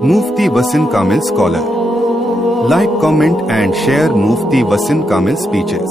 Mufti Wasim Kamil Scholar. Like, comment and share Mufti Wasim Kamil speeches.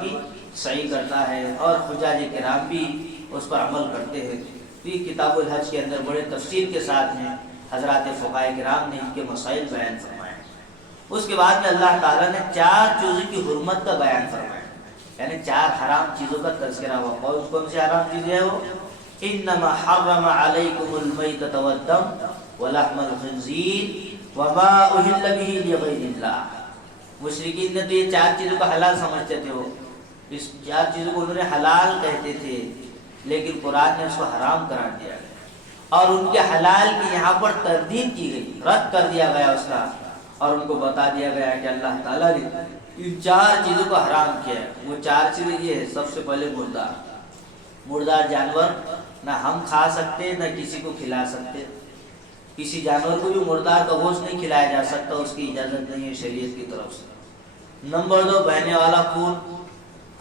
کی سعی کرتا ہے، اور حجاج کرام بھی اس پر عمل کرتے ہیں۔ تو یہ کتاب الحج کے اندر بڑے تفصیل کے ساتھ میں حضرات فقہاء کرام نے ان کے مسائل بیان فرمائے۔ اس کے بعد میں اللہ تعالیٰ نے 4 چیزوں کی حرمت کا بیان فرمایا، یعنی 4 حرام چیزوں کا تذکرہ ہوا۔ کون سی حرام چیزیں ہیں وہ؟ انما حرم علیکم المیتۃ والدم ولحم الخنزیر وما اہل به لغیر اللہ۔ مشرکین نے تو یہ 4 چیزوں کو حلال سمجھتے تھے، وہ اس 4 چیزوں کو انہوں نے حلال کہتے تھے، لیکن قرآن نے اس کو حرام قرار دیا گیا، اور ان کے حلال کی یہاں پر تردید کی گئی، رد کر دیا گیا اس کا، اور ان کو بتا دیا گیا کہ اللہ تعالیٰ نے ان 4 چیزوں کو حرام کیا ہے۔ وہ 4 چیزیں یہ ہے، سب سے پہلے مردار جانور نہ ہم کھا سکتے نہ کسی کو کھلا سکتے، کسی جانور کو بھی مردار کا گوشت نہیں کھلایا جا سکتا، اس کی اجازت نہیں ہے شریعت کی طرف سے۔ نمبر 2، بہنے والا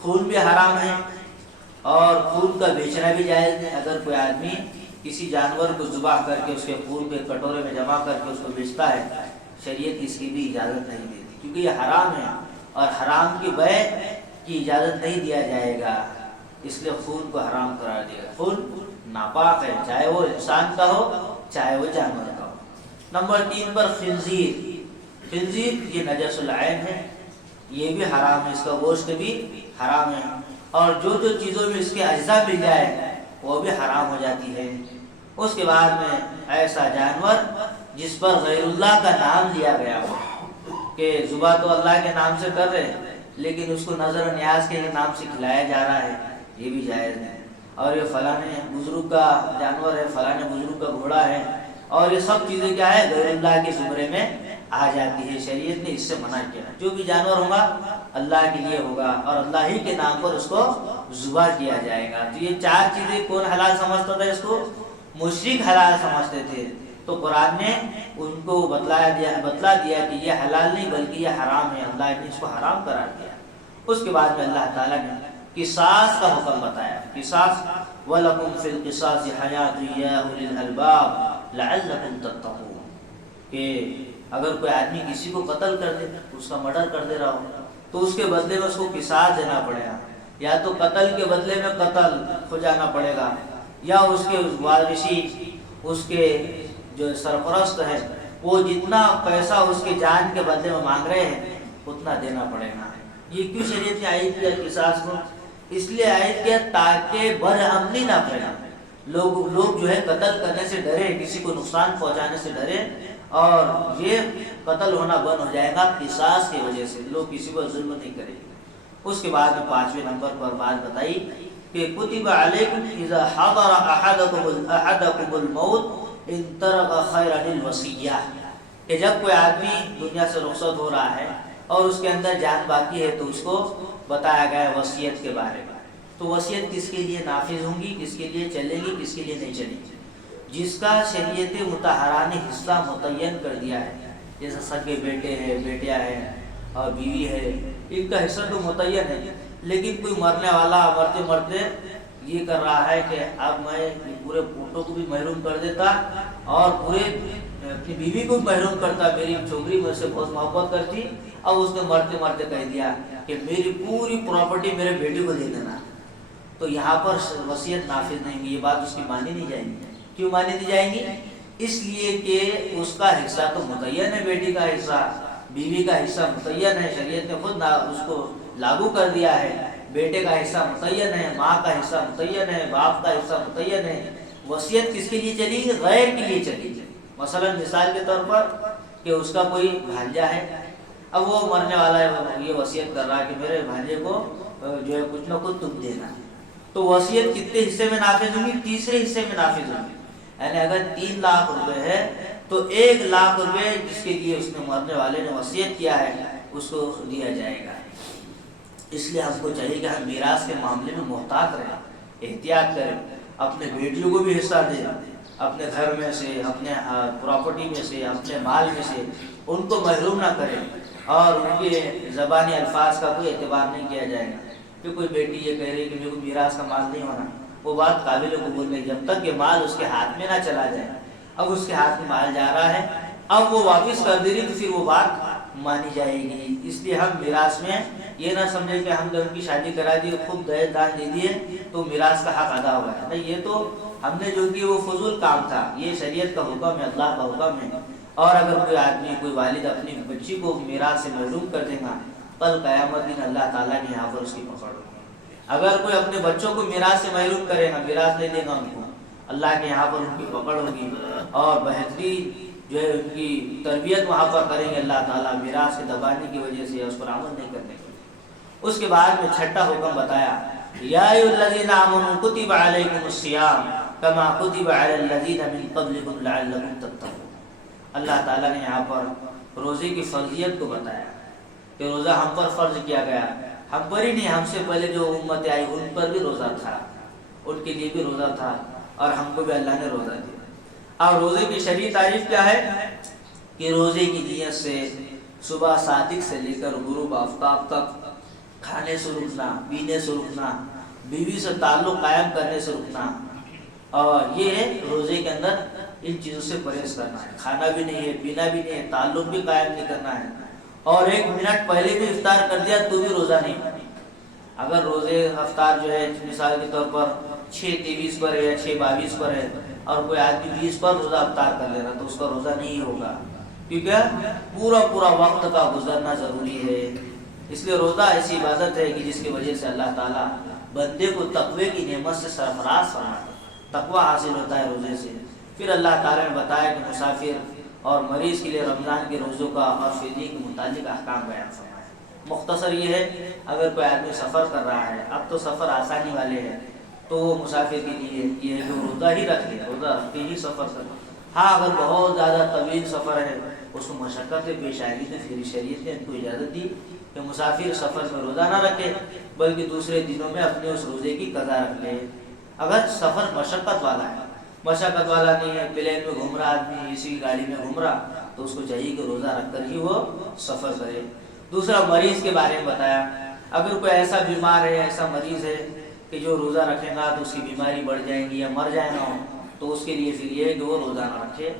خون بھی حرام ہے، اور خون کا بیچنا بھی جائز نہیں۔ اگر کوئی آدمی کسی جانور کو ذبح کر کے اس کے خون کے کٹورے میں جمع کر کے اس کو بیچتا ہے، شریعت اس کی بھی اجازت نہیں دیتی، کیونکہ یہ حرام ہے، اور حرام کی بیع کی اجازت نہیں دیا جائے گا، اس لیے خون کو حرام قرار دیا گیا۔ خون ناپاک ہے، چاہے وہ انسان کا ہو چاہے وہ جانور کا ہو۔ نمبر 3 پر خنزیر یہ نجس العین ہے، یہ بھی حرام ہے، اس کا گوشت بھی حرام ہے، اور جو چیزوں میں اس کے اجزاء مل جائے وہ بھی حرام ہو جاتی ہے۔ اس کے بعد میں ایسا جانور جس پر غیر اللہ کا نام لیا گیا ہو، کہ ذبح تو اللہ کے نام سے کر رہے ہیں لیکن اس کو نظر و نیاز کے نام سے کھلایا جا رہا ہے، یہ بھی جائز ہے۔ اور یہ فلاں بزرگ کا جانور ہے، فلاں بزرگ کا گھوڑا ہے، اور یہ سب چیزیں کیا ہے، غیر اللہ کے زمرے میں آ جاتی ہے، شریعت نے اس سے منع کیا۔ جو بھی جانور ہوگا اللہ کے لیے ہوگا، اور اللہ ہی کے نام پر اس کو ذبح کیا جائے گا۔ تو یہ 4 چیزیں کون حلال سمجھتا تھا؟ اس کو مشرک حلال سمجھتے تھے، تو قرآن نے ان کو بتلا دیا کہ یہ حلال نہیں بلکہ یہ حرام ہے، اللہ نے اس کو حرام قرار دیا۔ اس کے بعد میں اللہ تعالیٰ نے قصاص کا حکم بتایا، قصاص وَلَكُمْ فِي الْقِصَاصِ حَيَاةٌ يَا أُولِي الْأَلْبَابِ لَعَلَّكُمْ تَتَّقُونَ، کہ اگر کوئی آدمی کسی کو قتل کر دے، اس کا مرڈر کر دے رہا ہو، تو اس کے بدلے میں اس کو قصاص دینا پڑے گا، یا تو قتل کے بدلے میں قتل ہو جانا پڑے گا، یا اس کے وارثی، اس کے جو سرپرست ہے، وہ جتنا پیسہ اس کے جان کے بدلے میں مانگ رہے ہیں اتنا دینا پڑے گا۔ یہ کیوں شریعت نے عائد کیا قصاص کو؟ اس لیے عائد کیا تاکہ بدامنی نہ پھیلے، لوگ جو ہے قتل کرنے سے ڈرے، کسی کو نقصان پہنچانے سے ڈرے، اور یہ قتل ہونا بند ہو جائے گا قصاص کی وجہ سے، لوگ کسی کو ظلم نہیں کریں گے۔ اس کے بعد 5ویں نمبر پر بات بتائی کہ کتب علیکم اذا حضر احدکم الموت ان ترک خیرا الوصیہ، کہ جب کوئی آدمی دنیا سے رخصت ہو رہا ہے اور اس کے اندر جان باقی ہے تو اس کو بتایا گیا ہے وصیت کے بارے میں۔ تو وصیت کس کے لیے نافذ ہوں گی، کس کے لیے چلے گی، کس کے لیے نہیں چلے گی؟ جس کا شریعت مطہرہ نے حصہ متعین کر دیا ہے، جیسے سگے بیٹے ہیں، بیٹیاں ہیں، اور بیوی ہے، ان کا حصہ تو متعین ہے، لیکن کوئی مرنے والا مرتے مرتے یہ کر رہا ہے کہ اب میں پورے پوٹوں کو بھی محروم کر دیتا اور پورے اپنی بیوی کو بھی محروم کرتا، میری چھوکری مجھ سے بہت محبت کرتی، اب اس نے مرتے مرتے کہہ دیا کہ میری پوری پراپرٹی میرے بیٹے کو دے دینا، تو یہاں پر وصیت نافذ نہیں گی، یہ بات اس کی مانی نہیں جائے گی۔ کیوں مانی نہیں جائیں گی؟ اس لیے کہ اس کا حصہ تو متعین ہے، بیٹی کا حصہ، بیوی کا حصہ متعین ہے، شریعت نے خود اس کو لاگو کر دیا ہے، بیٹے کا حصہ متعین ہے، ماں کا حصہ متعین ہے، باپ کا حصہ متعین ہے۔ وصیت کس کے لیے چلی گی؟ غیر کے لیے چلی گی۔ مثلا مثال کے طور پر کہ اس کا کوئی بھانجا ہے، اب وہ مرنے والا ہے، وہ یہ وصیت کر رہا ہے کہ میرے بھانجے کو جو ہے کچھ نہ کچھ تم دینا، تو وصیت کتنے حصے میں نافذ ہوگی؟ تیسرے حصے میں نافذ ہوگی، یعنی اگر 3 لاکھ روپے ہے تو 1 لاکھ روپے جس کے لیے اس نے مرنے والے نے وصیت کیا ہے اس کو دیا جائے گا۔ اس لیے ہم کو چاہیے کہ ہم میراث کے معاملے میں محتاط رہیں، احتیاط کریں، اپنے بیٹیوں کو بھی حصہ دیں، اپنے گھر میں سے، اپنے پراپرٹی میں سے، اپنے مال میں سے، ان کو محروم نہ کریں، اور ان کے زبانی الفاظ کا کوئی اعتبار نہیں کیا جائے گا کہ کوئی بیٹی یہ کہہ رہی کہ میرے کو میراث کا مال نہیں ہونا، وہ بات قابل قبول نہیں، جب تک کہ مال اس کے ہاتھ میں نہ چلا جائے۔ اب اس کے ہاتھ میں مال جا رہا ہے، اب وہ واپس کر دے رہی تو پھر وہ بات مانی جائے گی۔ اس لیے ہم میراث میں یہ نہ سمجھیں کہ ہم نے ان کی شادی کرا دی، خوب دہیج دان دے دیے تو میراث کا حق ادا ہوا ہے، نہیں، یہ تو ہم نے جو کی وہ فضول کام تھا، یہ شریعت کا حکم ہے، اللہ کا حکم ہے۔ اور اگر کوئی آدمی، کوئی والد اپنی بچی کو میراث سے محروم کر دے گا، کل قیامت دن اللہ تعالیٰ کے یہاں پر اس کی پکڑ ہوگی۔ اگر کوئی اپنے بچوں کو میراث سے محروم کرے گا، میراث نہیں دے گا ان کو، اللہ کے یہاں پر ان کی پکڑ ہوگی، اور بہترین جو ہے ان کی تربیت وہاں پر کریں گے اللہ تعالیٰ، میراث کے دبانے کی وجہ سے اس پر عمل نہیں کرنے کی۔ اس کے بعد میں چھٹا حکم بتایا، یا ایھا الذین آمنوا کتب علیکم الصیام کما کتب علی الذین من قبلکم لعلکم تتقون۔ اللہ تعالیٰ نے یہاں پر روزے کی فرضیت کو بتایا کہ روزہ ہم پر فرض کیا گیا، ہم پر ہی نہیں، ہم سے پہلے جو امت آئی ان پر بھی روزہ تھا، ان کے لیے بھی روزہ تھا، اور ہم کو بھی اللہ نے روزہ دیا۔ اور روزے کی شرعی تعریف کیا ہے کہ روزے کی نیت سے صبح صادق سے لے کر غروب آفتاب تک کھانے سے رکنا، پینے سے رکنا، بیوی سے تعلق قائم کرنے سے رکنا، اور یہ روزے کے اندر ان چیزوں سے پرہیز کرنا ہے، کھانا بھی نہیں ہے، پینا بھی نہیں ہے، تعلق بھی قائم نہیں کرنا ہے، اور 1 منٹ پہلے بھی افطار کر دیا تو بھی روزہ نہیں۔ اگر روزے افطار جو ہے مثال کے طور پر 6:23 پر ہے یا 6:22 پر ہے، اور کوئی آدمی 20 پر روزہ افطار کر لے رہا تو اس کا روزہ نہیں ہوگا، کیونکہ پورا وقت کا گزرنا ضروری ہے۔ اس لیے روزہ ایسی عبادت ہے کہ جس کی وجہ سے اللہ تعالیٰ بندے کو تقوی کی نعمت سے سرفراز فرماتا ہے، تقوی حاصل ہوتا ہے روزے سے۔ پھر اللہ تعالیٰ نے بتایا کہ مسافر اور مریض کے لیے رمضان کے روزوں کا اور فدیے کے متعلق احکام بیان فرمایا۔ مختصر یہ ہے، اگر کوئی آدمی سفر کر رہا ہے، اب تو سفر آسانی والے ہیں، تو وہ مسافر کے لیے یہ ہے کہ روزہ ہی رکھ لے، روزہ رکھ کے ہی سفر کرے۔ ہاں، اگر بہت زیادہ طویل سفر ہے، اس کو مشقتیں پیش آئے گی، تو پھر شریعت نے ان کو اجازت دی کہ مسافر سفر میں روزہ نہ رکھے، بلکہ دوسرے دنوں میں اپنے اس روزے کی قضا رکھ لے۔ اگر سفر مشقت والا ہے، مشقت والا نہیں ہے، پلین میں گھوم رہا آدمی، اسی گاڑی میں گھوم رہا، تو اس کو چاہیے کہ روزہ رکھ کر ہی وہ سفر کرے۔ دوسرا، مریض کے بارے میں بتایا، اگر کوئی ایسا بیمار ہے، ایسا مریض ہے کہ جو روزہ رکھے گا تو اس کی بیماری بڑھ جائیں گی یا مر جائے گا، تو اس کے لیے پھر یہ ہے کہ وہ روزہ نہ رکھے۔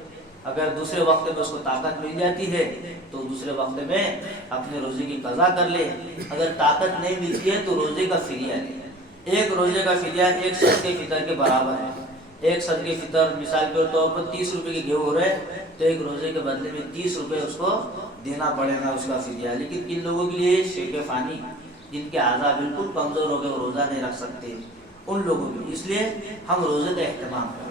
اگر دوسرے وقت میں اس کو طاقت مل جاتی ہے تو دوسرے وقت میں اپنے روزے کی قضا کر لے، اگر طاقت نہیں ملتی ہے تو روزے کا فدیہ دے۔ ایک روزے کا فدیہ 1 صدقے فطر کے برابر ہے۔ 1 صدقے فطر مثال کے طور پر 30 روپے کے گیہوں ہو رہے، تو ایک روزے کے بدلے میں 30 روپے اس کو دینا پڑے گا، اس کا فدیہ۔ لیکن کن لوگوں کے لیے شیخ فانی، جن کے اعضاء بالکل کمزور ہو گئے، وہ روزہ نہیں رکھ سکتے، ان لوگوں کے، اس لیے ہم روزے کا اہتمام کریں،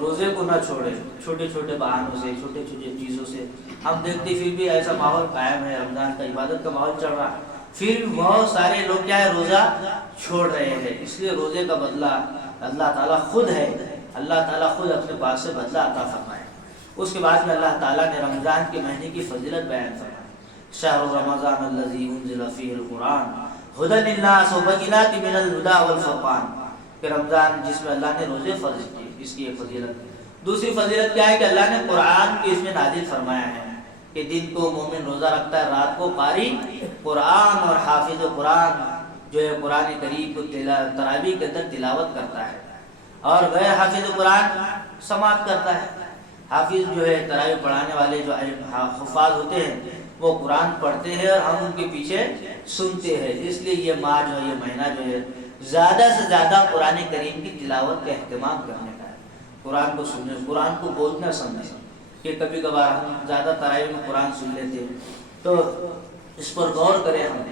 روزے کو نہ چھوڑیں، چھوٹے چھوٹے بہانوں سے، چھوٹے چھوٹے چیزوں سے۔ ہم دیکھتے پھر بھی ایسا ماحول قائم ہے، رمضان کا عبادت کا ماحول چل رہا ہے، پھر بھی بہت سارے لوگ کیا ہے، روزہ چھوڑ رہے ہیں۔ اس لیے روزے کا بدلہ اللہ تعالیٰ خود ہے، اللہ تعالیٰ خود اپنے پاس سے بدلہ عطا فرمائے۔ اس کے بعد میں اللہ تعالیٰ نے رمضان کے مہینے کی فضیلت بیان فرمائی، شہر رمضان الذی انزل فیہ القرآن ھدی للناس وبینات من الھدی والفرقان، کہ رمضان جس میں اللہ نے روزے فرض کیے، اس کی ایک فضیلت۔ دوسری فضیلت کیا ہے کہ اللہ نے قرآن کو اس میں نازل فرمایا ہے کہ دن کو مومن روزہ رکھتا ہے، رات کو قاری قرآن اور حافظ قرآن جو ہے قرآن کریم کو تراویح کے اندر تلاوت کرتا ہے، اور غیر حافظ قرآن سماعت کرتا ہے۔ حافظ جو ہے تراویح پڑھانے والے جو حفاظ ہوتے ہیں، وہ قرآن پڑھتے ہیں اور ہم ان کے پیچھے سنتے ہیں۔ اس لیے یہ ماہ جو ہے، یہ مہینہ جو ہے، زیادہ سے زیادہ قرآن کریم کی تلاوت کا اہتمام کرنے کا ہے، قرآن کو سننے، قرآن کو بولنا سمجھیں۔ کہ کبھی کبھار ہم زیادہ تراویح میں قرآن سن لیتے ہیں، تو اس پر غور کریں ہم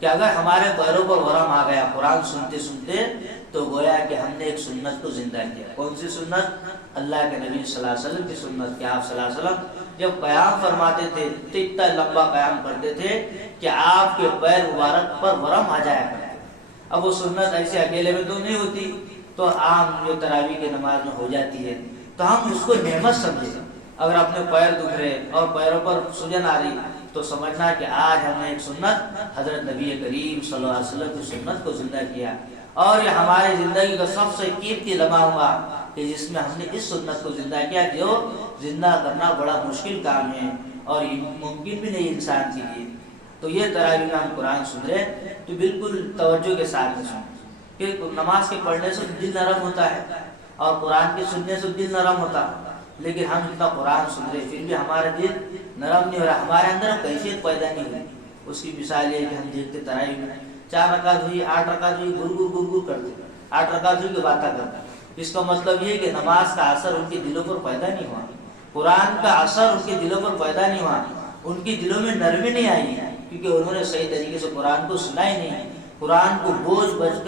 کہ اگر ہمارے پیروں پر ورم آ گیا قرآن سنتے سنتے، تو گویا کہ ہم نے ایک سنت کو زندہ کیا۔ کون سی سنت؟ اللہ کے نبی صلی اللہ علیہ وسلم کی سنت، کہ آپ صلی اللہ علیہ وسلم جب قیام فرماتے تھے تو اتنا لمبا قیام کرتے تھے کہ آپ کے پیر مبارک پر ورم آ جایا کرتے۔ اب وہ سنت ایسے اکیلے میں تو نہیں ہوتی، تو عام جو تراویح کی نماز میں ہو جاتی ہے، تو ہم اس کو نعمت سمجھیں۔ اگر اپنے پیر دکھ رہے اور پیروں پر سجن آ رہی، تو سمجھنا کہ آج ہم نے ایک سنت حضرت نبی کریم صلی اللہ علیہ وسلم کی سنت کو زندہ کیا، اور یہ ہماری زندگی کا سب سے قیمتی لمحہ ہوا کہ جس میں ہم نے اس سنت کو زندہ کیا، جو زندہ کرنا بڑا مشکل کام ہے اور یہ ممکن بھی نہیں انسان کے لیے۔ تو یہ تراویح میں ہم قرآن سن رہے تو بالکل توجہ کے ساتھ سنیں، کہ نماز کے پڑھنے سے دل نرم ہوتا ہے اور قرآن کے سننے سے دل نرم ہوتا، لیکن ہم اتنا قرآن سن رہے پھر بھی ہمارا دل نرم نہیں ہو رہا، ہمارے اندر کیفیت پیدا نہیں ہوئی۔ اس کی مثال یہ ہے کہ ہم دیکھتے تراویح میں 4 رکعت ہوئی، 8 رکعت ہوئی، گر کرتے، 8 رکعت ہوئی کہ باتیں کرتے۔ اس کا مطلب یہ کہ نماز کا اثر ان کے دلوں پر پیدا نہیں ہوا، قرآن کا اثر ان کے دلوں پر پیدا نہیں ہوا، ان کے دلوں میں نرمی نہیں آئی، کیونکہ انہوں نے صحیح طریقے سے قرآن کو سنا ہی نہیں، قرآن کو بوجھ بن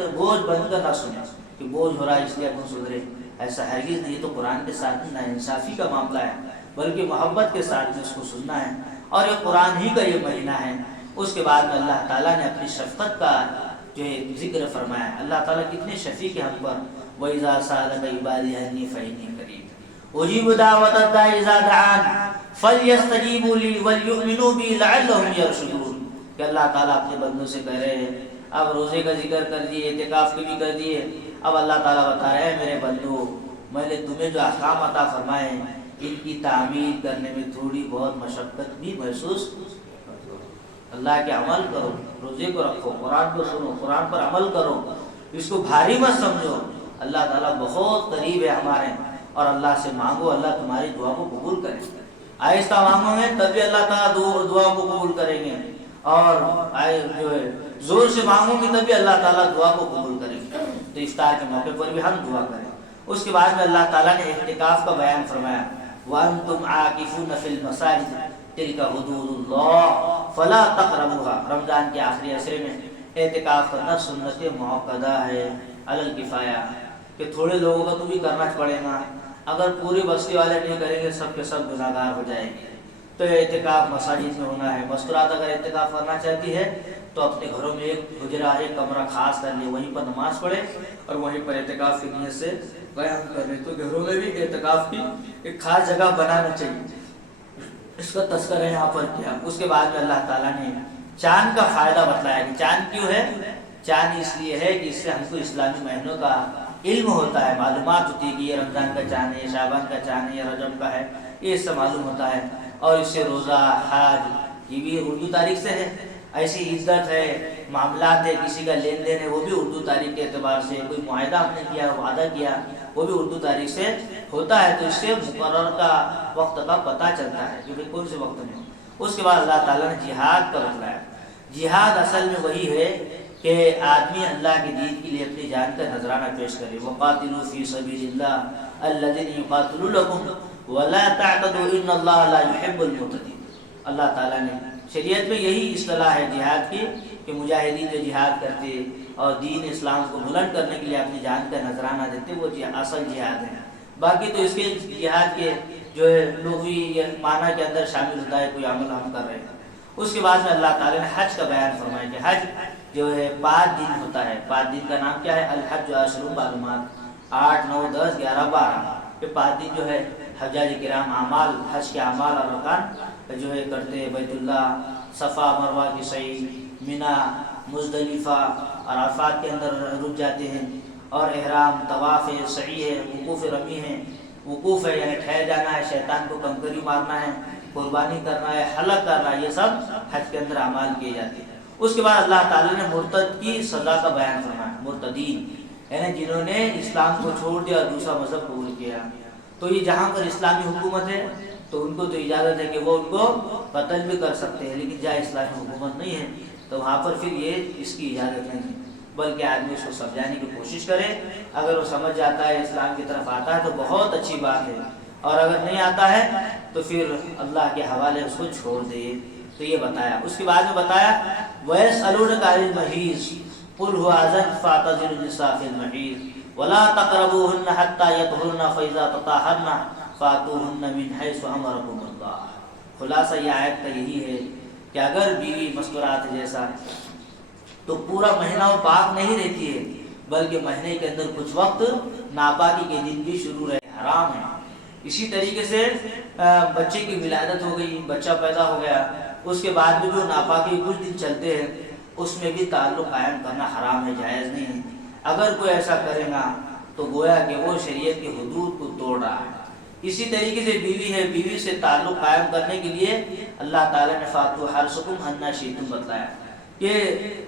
کر نہ سنا کہ بوجھ ہو رہا ہے اس لیے اپن سدھرے، ایسا ہرگز نہیں۔ تو قرآن کے ساتھ ناانصافی کا معاملہ ہے، بلکہ محبت کے ساتھ اس کو سننا ہے، اور یہ قرآن ہی کا یہ مہینہ ہے۔ اس کے بعد میں اللہ تعالیٰ نے اپنی شفقت کا جو ہے ذکر فرمایا۔ اللہ تعالیٰ کتنے شفیق ہیں ہم پر۔ وَإِذَا سَأَلَكَ عِبَادِي عَنِّي فَإِنِّي قَرِيبٌ أُجِيبُ دَعْوَةَ الدَّاعِ إِذَا دَعَانِ فَلْيَسْتَجِيبُوا لِي وَلْيُؤْمِنُوا بِي لَعَلَّهُمْ يَرْشُدُونَ کہ اللہ تعالیٰ اپنے بندوں سے کہہ رہے ہیں، اب روزے کا ذکر کر دیے، اعتکاف کے بھی کر دیے، اب اللہ تعالیٰ بتا رہے ہیں میرے بندو، میں نے تمہیں جو احکام عطا فرمائے ہیں ان کی تعمیل کرنے میں تھوڑی بہت مشقت بھی محسوس اللہ کے عمل کرو، روزے کو رکھو، قرآن کو سنو، قرآن پر عمل کرو، اس کو بھاری مت سمجھو۔ اللہ تعالیٰ بہت قریب ہے ہمارے، اور اللہ سے مانگو، اللہ تمہاری دعا کو قبول کرے۔ آہستہ مانگو گے تب بھی اللہ تعالیٰ دعا کو قبول کریں گے، اور جو ہے زور سے مانگو گے تب بھی اللہ تعالیٰ دعا کو قبول کریں گے۔ تو افطار کے موقع پر بھی ہم دعا کریں۔ اس کے بعد میں اللہ تعالیٰ نے اعتکاف کا بیان فرمایا، وَأَنْتُمْ عَاكِفُونَ فِي الْمَسَاجِدِ تِلْكَ حُدُودُ اللَّهِ فَلَا تَقْرَبُوهَا۔ رمضان کے آخری عشرے میں اعتکاف کرنا سنت موقدہ ہے، علی الکفایہ، کہ تھوڑے لوگوں کا تو بھی کرنا پڑے گا، اگر پوری بستی والے نہیں کریں گے سب کے سب گناہگار ہو جائیں گے۔ تو اعتکاف مساجد میں ہونا ہے۔ مستورات اگر اعتکاف کرنا چاہتی ہے تو اپنے گھروں میں ایک حجرہ، ایک کمرہ خاص کر لے، وہیں پر نماز پڑھے اور وہیں پر اعتکاف کی نیت سے قیام کر لے۔ تو گھروں میں بھی اعتکاف کی ایک خاص جگہ بنانا چاہیے، اس کا تذکرہ یہاں پر کیا۔ اس کے بعد میں اللہ تعالیٰ نے چاند کا فائدہ بتلایا کہ چاند کیوں ہے۔ چاند اس لیے ہے کہ اس سے ہم کو اسلامی مہینوں کا علم ہوتا ہے، معلومات ہوتی ہے کہ یہ رمضان کا چاند ہے، یہ شعبان کا چاند ہے، یہ رجب کا ہے، یہ اس سے معلوم ہوتا ہے۔ اور اس سے روزہ، حج، یہ بھی اردو تاریخ سے ہے۔ ایسی عزت ہے، معاملات ہے، کسی کا لین دین ہے، وہ بھی اردو تاریخ کے اعتبار سے، کوئی معاہدہ ہم نے کیا، وعدہ کیا، وہ بھی اردو تاریخ سے ہوتا ہے۔ تو اس سے مقرر کا وقت کا پتہ چلتا ہے کہ کون سے وقت میں ہو۔ اس کے بعد اللہ تعالیٰ نے جہاد کا بتلایا۔ جہاد اصل میں وہی ہے کہ آدمی اللہ کے دین کے لیے اپنی جان کا نذرانہ پیش کرے۔ وَقَاتِلُوا فِي سَبِيلِ اللَّهِ الَّذِينَ يُقَاتِلُونَكُمْ وَلَا تَعْتَدُوا إِنَّ اللَّهَ لَا يُحِبُّ الْمُعْتَدِينَ۔ اللہ تعالیٰ نے شریعت میں یہی اصطلاح ہے جہاد کی کہ مجاہدین جو جہاد کرتے اور دین اسلام کو بلند کرنے کے لیے اپنی جان کا نذرانہ دیتے، وہ اصل جہاد ہے۔ باقی تو اس کے جہاد کے جو ہے لغوی معنی کے اندر شامل ہوتا ہے کوئی عمل ہم کر رہے ہیں۔ اس کے بعد میں اللہ تعالیٰ نے حج کا بیان فرمایا کہ حج جو ہے 5 دن ہوتا ہے۔ 5 دن کا نام کیا ہے؟ الحج اشہر معلومات، 8، 9، 10، 11، 12۔ یہ 5 دن جو ہے حجاج کرام اعمال، حج کے اعمال اور ارکان جو ہے کرتے ہیں۔ بیت اللہ، صفا مروہ کی سعی، مینا، مزدلفہ، عرفات کے اندر رک جاتے ہیں، اور احرام، طواف ہے، سعی ہے، وقوف رمی ہے۔ وقوف ہے یعنی ٹھہر جانا ہے، شیطان کو کنکری مارنا ہے، قربانی کرنا ہے، حلق کرنا ہے، یہ سب حج کے اندر اعمال کیے جاتے ہیں۔ اس کے بعد اللہ تعالیٰ نے مرتد کی سزا کا بیان فرمایا۔ مرتدین یعنی جنہوں نے اسلام کو چھوڑ دیا اور دوسرا مذہب قبول کیا، تو یہ جہاں پر اسلامی حکومت ہے تو ان کو تو اجازت ہے کہ وہ ان کو قتل بھی کر سکتے ہیں، لیکن جہاں اسلامی حکومت نہیں ہے تو وہاں پر پھر یہ اس کی اجازت نہیں ہے، بلکہ آدمی اس کو سمجھانے کی کوشش کرے۔ اگر وہ سمجھ جاتا ہے، اسلام کی طرف آتا ہے تو بہت اچھی بات ہے، اور اگر نہیں آتا ہے تو پھر اللہ کے حوالے اس کو چھوڑ دے۔ تو یہ بتایا۔ اس کے بعد میں بتایا وَيَسْأَلُونَكَ عَنِ الْمَحِيضِ قُلْ هُوَ أَذًى فَاعْتَزِلُوا النِّسَاءَ فِي الْمَحِيضِ وَلَا تَقْرَبُوهُنَّ حَتَّى يَطْهُرْنَ فَإِذَا تَطَهَّرْنَ فَأْتُوهُنَّ مِنْ حَيْثُ أَمَرَكُمُ اللَّهُ۔ خلاصہ یہ آیت کا یہی ہے کہ اگر بیوی مستورات جیسا تو پورا مہینہ وہ پاک نہیں رہتی ہے، بلکہ مہینے کے اندر کچھ وقت ناپاکی کے دن بھی شروع رہے، حرام ہے۔ اسی طریقے سے بچے کی ولادت ہو گئی، بچہ پیدا ہو گیا، اس کے بعد بھی جو ناپاکی کچھ دن چلتے ہیں اس میں بھی تعلق قائم کرنا حرام ہے، جائز نہیں ہے۔ اگر کوئی ایسا کرے گا تو گویا کہ وہ شریعت کی حدود کو توڑ رہا ہے۔ اسی طریقے سے بیوی ہے، بیوی سے تعلق قائم کرنے کے لیے اللہ تعالیٰ نے فاتو حرسکم حنا شیتم بتلایا کہ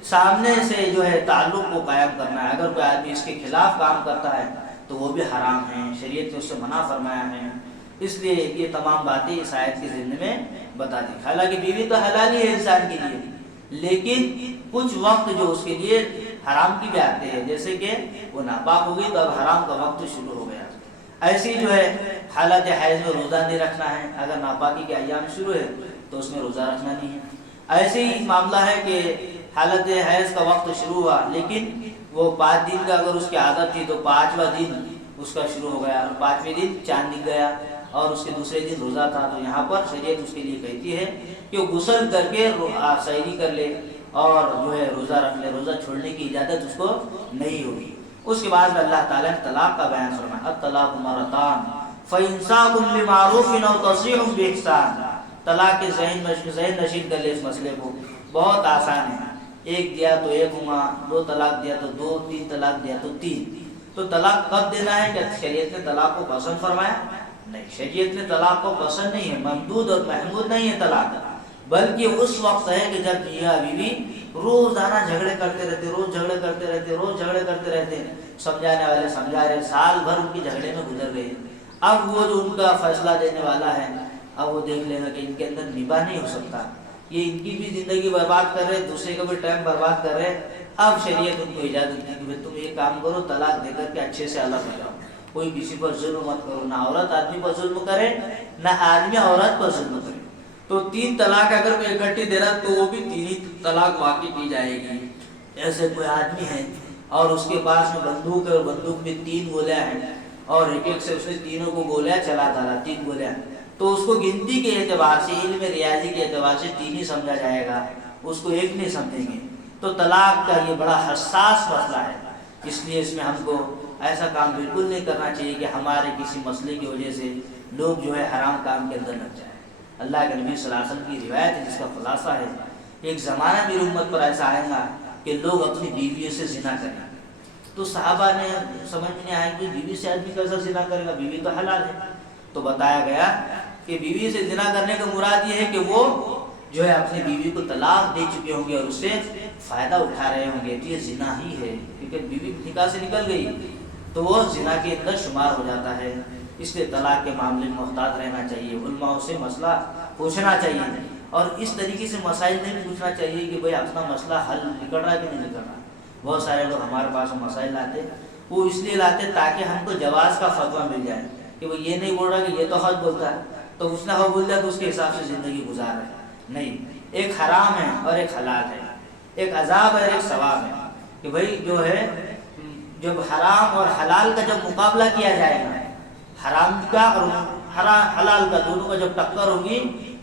سامنے سے جو ہے تعلق کو قائم کرنا ہے۔ اگر کوئی آدمی اس کے خلاف کام کرتا ہے تو وہ بھی حرام ہے، شریعت نے اس سے منع فرمایا ہے۔ اس لیے یہ تمام باتیں اس آیت کے ضمن میں بتا دی. حالانکہ بیوی تو حلال ہی ہے انسان کے لیے، لیکن کچھ وقت جو اس کے لیے حرام کی بھی آتے ہیں، جیسے کہ وہ ناپاک ہو گئی تو اب حرام کا وقت شروع ہو گیا. ایسی جو ہے حالت حیض میں روزہ نہیں رکھنا ہے، اگر ناپاکی کے ایام شروع ہے تو اس میں روزہ رکھنا نہیں ہے. ایسے ہی معاملہ ہے کہ حالت حیض کا وقت شروع ہوا لیکن وہ 5 دن کا اگر اس کی عادت تھی تو 5واں دن اس کا شروع ہو گیا اور 5ویں دن چاند دکھ گیا اور اس کے دوسرے دن روزہ تھا، تو یہاں پر شریعت اس کے لیے کہتی ہے کہ وہ غسل کر کے سحری کر لے اور جو ہے روزہ رکھ لے. روزہ چھوڑنے کی اجازت اس کو نہیں ہوگی. اس کے بعد اللہ تعالیٰ نے طلاق کا بیان فرمایا، الطلاق مرتان فإمساک بمعروف أو تسریح بإحسان. طلاق کے ذہن نشین کر لے اس مسئلے کو، بہت آسان ہے. ایک دیا تو ایک ہوا، 2 طلاق دیا تو 2، 3 طلاق دیا تو 3. تو طلاق کب دینا ہے؟ کہ شریعت نے طلاق کو پسند فرمایا؟ نہیں، شریعت نے طلاق کو پسند نہیں ہے، ممدود اور محمود نہیں ہے طلاق، بلکہ اس وقت ہے کہ جب میاں بیوی روزانہ جھگڑے کرتے رہتے، روز جھگڑے کرتے رہتے، روز جھگڑے کرتے رہتے. سمجھانے والے سمجھا رہے، سال بھر ان کی جھگڑے میں گزر گئے. اب وہ جو ان کا فیصلہ دینے والا ہے، اب وہ دیکھ لے گا کہ ان کے اندر نباہ نہیں ہو سکتا، یہ ان کی بھی زندگی برباد کر رہے، دوسرے کا بھی ٹائم برباد کر رہے. اب شریعت ان کو اجازت دی کہ تم یہ کام کرو، طلاق دے کر کے اچھے سے الگ ہو جاؤ. کوئی کسی پر ظلم مت کرو، نہ عورت آدمی پر ظلم کرے نہ آدمی عورت پر ظلم کرے. تو 3 طلاق اگر کوئی اکٹھی دے رہا تو وہ بھی 3 ہی طلاق واقع کی جائے گی. ایسے کوئی آدمی ہے اور اس کے پاس میں بندوق ہے اور بندوق میں 3 گولیاں ہیں اور ایک سے اس نے تینوں کو گولیاں چلا ڈالا، 3 گولیاں، تو اس کو گنتی کے اعتبار سے، علم ریاضی کے اعتبار سے 3 ہی سمجھا جائے گا، اس کو 1 نہیں سمجھیں گے. تو طلاق کا یہ بڑا حساس مسئلہ ہے، اس لیے اس میں ہم کو ایسا کام بالکل نہیں کرنا چاہیے کہ ہمارے کسی مسئلے کی وجہ سے لوگ جو ہے حرام کام کے اندر لگ جائیں. اللہ کے نبی صلی اللہ علیہ وسلم کی روایت ہے جس کا خلاصہ ہے، ایک زمانہ میری امت پر ایسا آئے گا کہ لوگ اپنی بیویوں سے زنا کریں. تو صحابہ نے سمجھ میں نہیں آیا کہ بیوی سے آدمی کیسا زنا کرے گا، بیوی تو حلال ہے. تو بتایا گیا کہ بیوی سے زنا کرنے کا مراد یہ ہے کہ وہ جو ہے اپنی بیوی کو طلاق دے چکے ہوں گے اور اس سے فائدہ اٹھا رہے ہوں گے، تو یہ زنا ہی ہے، کیونکہ بیوی نکاح سے نکل گئی تو وہ زنا کے اندر شمار ہو جاتا ہے. اس لیے طلاق کے معاملے میں محتاط رہنا چاہیے، علماء سے مسئلہ پوچھنا چاہیے اور اس طریقے سے مسائل نہیں پوچھنا چاہیے کہ بھئی اپنا مسئلہ حل نکل رہا ہے کہ نہیں نکل رہا. بہت سارے لوگ ہمارے پاس مسائل لاتے، وہ اس لیے لاتے تاکہ ہم کو جواز کا فتویٰ مل جائے کہ وہ یہ نہیں بول رہا کہ یہ تو حق بولتا ہے، تو اس نے حق بول دیا تو اس کے حساب سے زندگی گزار رہا ہے. نہیں، ایک حرام ہے اور ایک حلال ہے، ایک عذاب ہے اور ایک ثواب ہے. کہ بھئی جو ہے جب حرام اور حلال کا جب مقابلہ کیا جائے گا، حرام کا اور حلال کا دونوں کا جب ٹکر ہوگی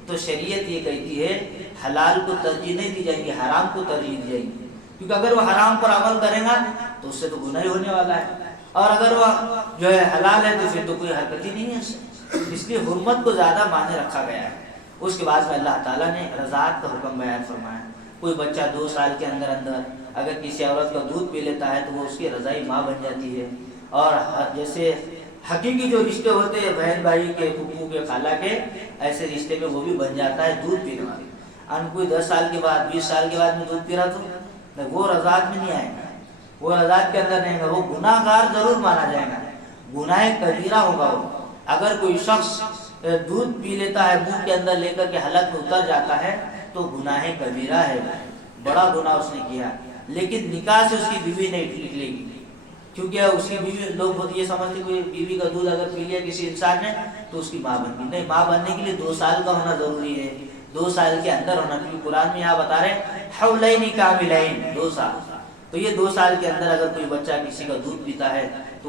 تو شریعت یہ کہتی ہے حلال کو ترجیح نہیں دی جائے گی، حرام کو ترجیح دی جائے گی. کیونکہ اگر وہ حرام پر عمل کرے گا تو اس سے تو گناہ ہی ہونے والا ہے، اور اگر وہ جو ہے حلال ہے تو پھر تو کوئی حرکت ہی نہیں ہے. اس لیے حرمت کو زیادہ معنی رکھا گیا ہے. اس کے بعد میں اللہ تعالیٰ نے رضاعت کا حکم بیان فرمایا. کوئی بچہ 2 سال کے اندر اگر کسی عورت کا دودھ پی لیتا ہے تو وہ اس کی رضاعی ماں بن جاتی ہے. اور جیسے حقیقی جو رشتے ہوتے ہیں بہن بھائی کے، پھپھو کے، خالہ کے، ایسے رشتے میں وہ بھی بن جاتا ہے دودھ پینے والی. کوئی 10 سال کے بعد 20 سال کے بعد میں دودھ پی رہا تو وہ رضاعت میں نہیں آئے گا، وہ رضاعت کے اندر نہیں گا، وہ گناہ گار ضرور مانا جائے گا، گناہ کبیرہ ہوگا وہ. اگر کوئی شخص دودھ پی لیتا ہے منہ کے اندر لے کر کے حلق میں اتر جاتا ہے تو گناہ کبیرہ ہے، بڑا گناہ اس نے کیا. لیکن نکاح سے اس کی بیوی نہیں نکلے گی، کیونکہ اس کی بیوی، لوگ بہت یہ سمجھتے کوئی بیوی کا دودھ اگر پی لیا کسی انسان نے تو اس کی ماں بن گئی. نہیں، ماں بننے کے لیے 2 سال کا ہونا ضروری ہے، 2 سال کے اندر ہونا. کیونکہ قرآن میں یہاں بتا رہے حولین کاملین، 2 سال. تو یہ 2 سال کے اندر اگر کوئی بچہ کسی کا دودھ پیتا ہے تو